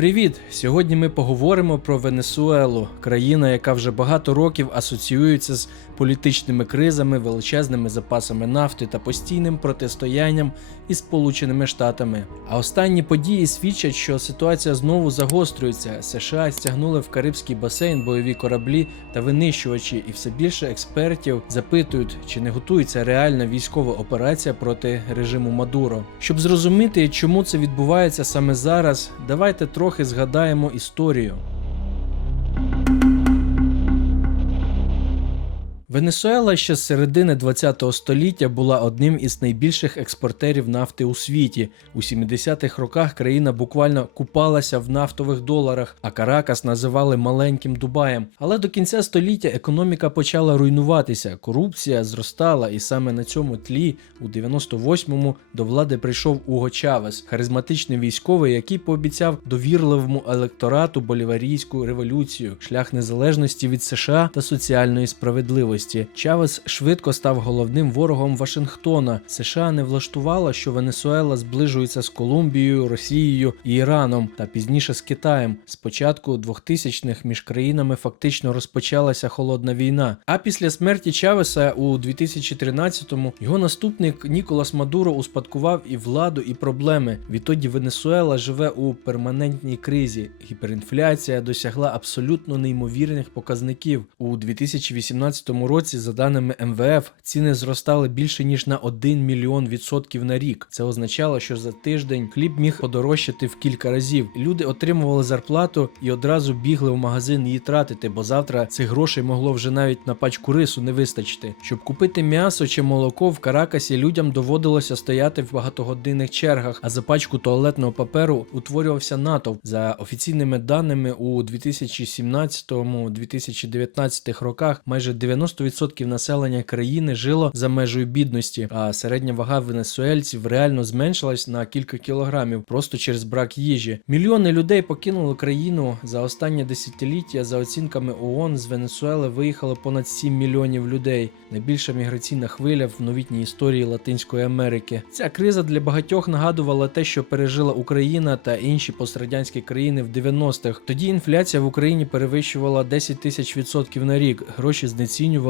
Привіт! Сьогодні ми поговоримо про Венесуелу, країна, яка вже багато років асоціюється з політичними кризами, величезними запасами нафти та постійним протистоянням із Сполученими Штатами. А останні події свідчать, що ситуація знову загострюється. США стягнули в Карибський басейн бойові кораблі та винищувачі, і все більше експертів запитують, чи не готується реальна військова операція проти режиму Мадуро. Щоб зрозуміти, чому це відбувається саме зараз, давайте трохи згадаємо історію. Венесуела ще з середини 20 століття була одним із найбільших експортерів нафти у світі. У 70-х роках країна буквально купалася в нафтових доларах, а Каракас називали маленьким Дубаєм. Але до кінця століття економіка почала руйнуватися, корупція зростала, і саме на цьому тлі у 98-му до влади прийшов Уго Чавес, харизматичний військовий, який пообіцяв довірливому електорату боліварійську революцію, шлях незалежності від США та соціальної справедливості. Чавес швидко став головним ворогом Вашингтона. США не влаштувало, що Венесуела зближується з Колумбією, Росією і Іраном, та пізніше з Китаєм. Спочатку 2000-х між країнами фактично розпочалася холодна війна. А після смерті Чавеса у 2013-му його наступник Ніколас Мадуро успадкував і владу, і проблеми. Відтоді Венесуела живе у перманентній кризі. Гіперінфляція досягла абсолютно неймовірних показників у 2018 році, за даними МВФ, ціни зростали більше ніж на 1 мільйон відсотків на рік. Це означало, що за тиждень хліб міг подорожчати в кілька разів. Люди отримували зарплату і одразу бігли в магазин її тратити, бо завтра цих грошей могло вже навіть на пачку рису не вистачити. Щоб купити м'ясо чи молоко в Каракасі, людям доводилося стояти в багатогодинних чергах, а за пачку туалетного паперу утворювався натовп. За офіційними даними у 2017-2019 роках майже 90% населення країни жило за межею бідності, а середня вага венесуельців реально зменшилась на кілька кілограмів просто через брак їжі. Мільйони людей покинули країну за останнє десятиліття. За оцінками ООН з Венесуели виїхало понад 7 мільйонів людей. Найбільша міграційна хвиля в новітній історії Латинської Америки. Ця криза для багатьох нагадувала те, що пережила Україна та інші пострадянські країни в 90-х. Тоді інфляція в Україні перевищувала 10 тисяч відсотків на рік. Гроші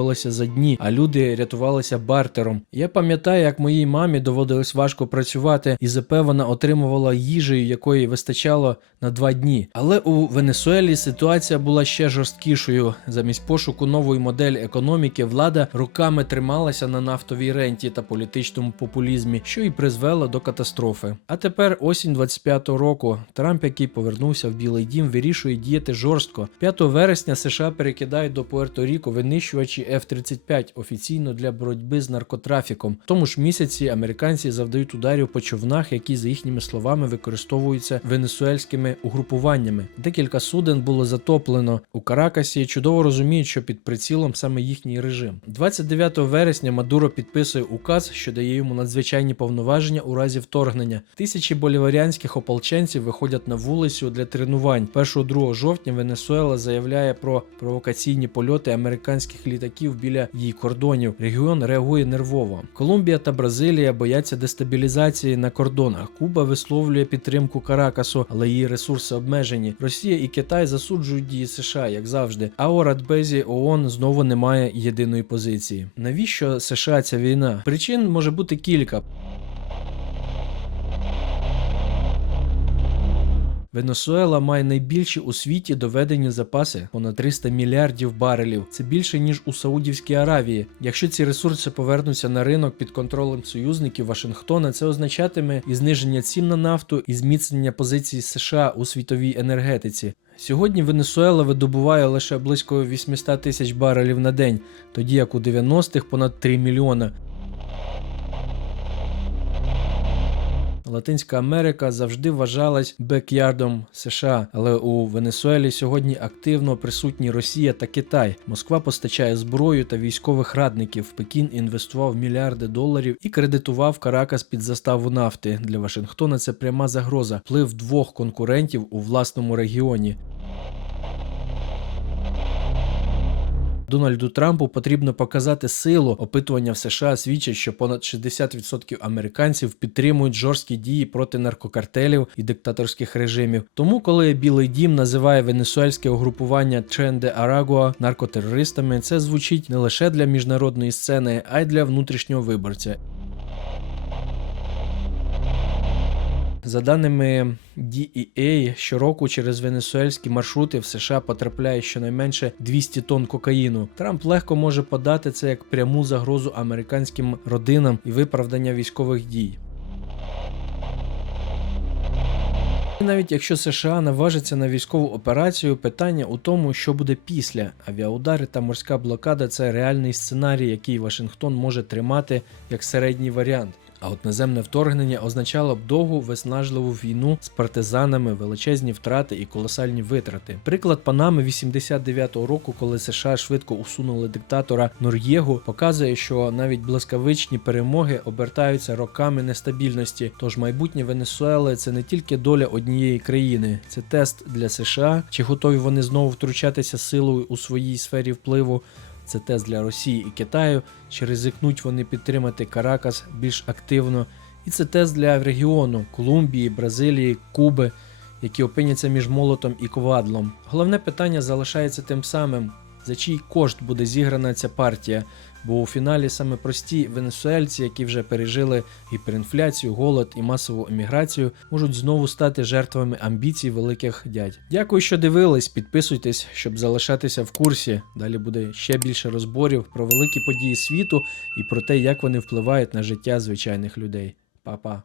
знецінювалися за дні, а люди рятувалися бартером. Я пам'ятаю, як моїй мамі доводилось важко працювати, і ЗП вона отримувала їжею, якої вистачало на два дні. Але у Венесуелі ситуація була ще жорсткішою. Замість пошуку нової моделі економіки влада роками трималася на нафтовій ренті та політичному популізмі, що і призвело до катастрофи. А тепер осінь 25-го року. Трамп, який повернувся в Білий Дім, вирішує діяти жорстко. 5 вересня США перекидають до Пуерто-Ріко винищувачі F-35 офіційно для боротьби з наркотрафіком. В тому ж місяці американці завдають ударів по човнах, які за їхніми словами використовуються венесуельськими угрупуваннями. Декілька суден було затоплено у Каракасі. Чудово розуміють, що під прицілом саме їхній режим. 29 вересня Мадуро підписує указ, що дає йому надзвичайні повноваження у разі вторгнення. Тисячі боліваріанських ополченців виходять на вулицю для тренувань. 1-2 жовтня Венесуела заявляє про провокаційні польоти американських літаків біля її кордонів. Регіон реагує нервово. Колумбія та Бразилія бояться дестабілізації на кордонах. Куба висловлює підтримку Каракасу, але її ресурси обмежені. Росія і Китай засуджують дії США, як завжди. А у Радбезі ООН знову немає єдиної позиції. Навіщо США ця війна? Причин може бути кілька. Венесуела має найбільші у світі доведені запаси понад 300 мільярдів барелів. Це більше ніж у Саудівській Аравії. Якщо ці ресурси повернуться на ринок під контролем союзників Вашингтона, це означатиме і зниження цін на нафту, і зміцнення позицій США у світовій енергетиці. Сьогодні Венесуела видобуває лише близько 800 тисяч барелів на день, тоді як у 90-х понад 3 мільйона. Латинська Америка завжди вважалась бекярдом США, але у Венесуелі сьогодні активно присутні Росія та Китай. Москва постачає зброю та військових радників. Пекін інвестував мільярди доларів і кредитував Каракас під заставу нафти. Для Вашингтона це пряма загроза. Вплив двох конкурентів у власному регіоні. Дональду Трампу потрібно показати силу. Опитування в США свідчать, що понад 60% американців підтримують жорсткі дії проти наркокартелів і диктаторських режимів. Тому, коли Білий Дім називає венесуельське угрупування Ченде Арагуа наркотерористами, це звучить не лише для міжнародної сцени, а й для внутрішнього виборця. За даними DEA, щороку через венесуельські маршрути в США потрапляє щонайменше 200 тонн кокаїну. Трамп легко може подати це як пряму загрозу американським родинам і виправдання військових дій. І навіть якщо США наважиться на військову операцію, питання у тому, що буде після авіаудари та морська блокада це реальний сценарій, який Вашингтон може тримати як середній варіант. А от наземне вторгнення означало б довгу виснажливу війну з партизанами, величезні втрати і колосальні витрати. Приклад Панами 89-го року, коли США швидко усунули диктатора Нор'єгу, показує, що навіть блискавичні перемоги обертаються роками нестабільності. Тож майбутнє Венесуели це не тільки доля однієї країни, це тест для США, чи готові вони знову втручатися силою у своїй сфері впливу. Це тест для Росії і Китаю, чи ризикнуть вони підтримати Каракас більш активно. І це тест для регіону Колумбії, Бразилії, Куби, які опиняться між молотом і ковадлом. Головне питання залишається тим самим: за чий кошт буде зіграна ця партія. Бо у фіналі саме прості венесуельці, які вже пережили гіперінфляцію, голод і масову еміграцію, можуть знову стати жертвами амбіцій великих дядь. Дякую, що дивились. Підписуйтесь, щоб залишатися в курсі. Далі буде ще більше розборів про великі події світу і про те, як вони впливають на життя звичайних людей. Па-па.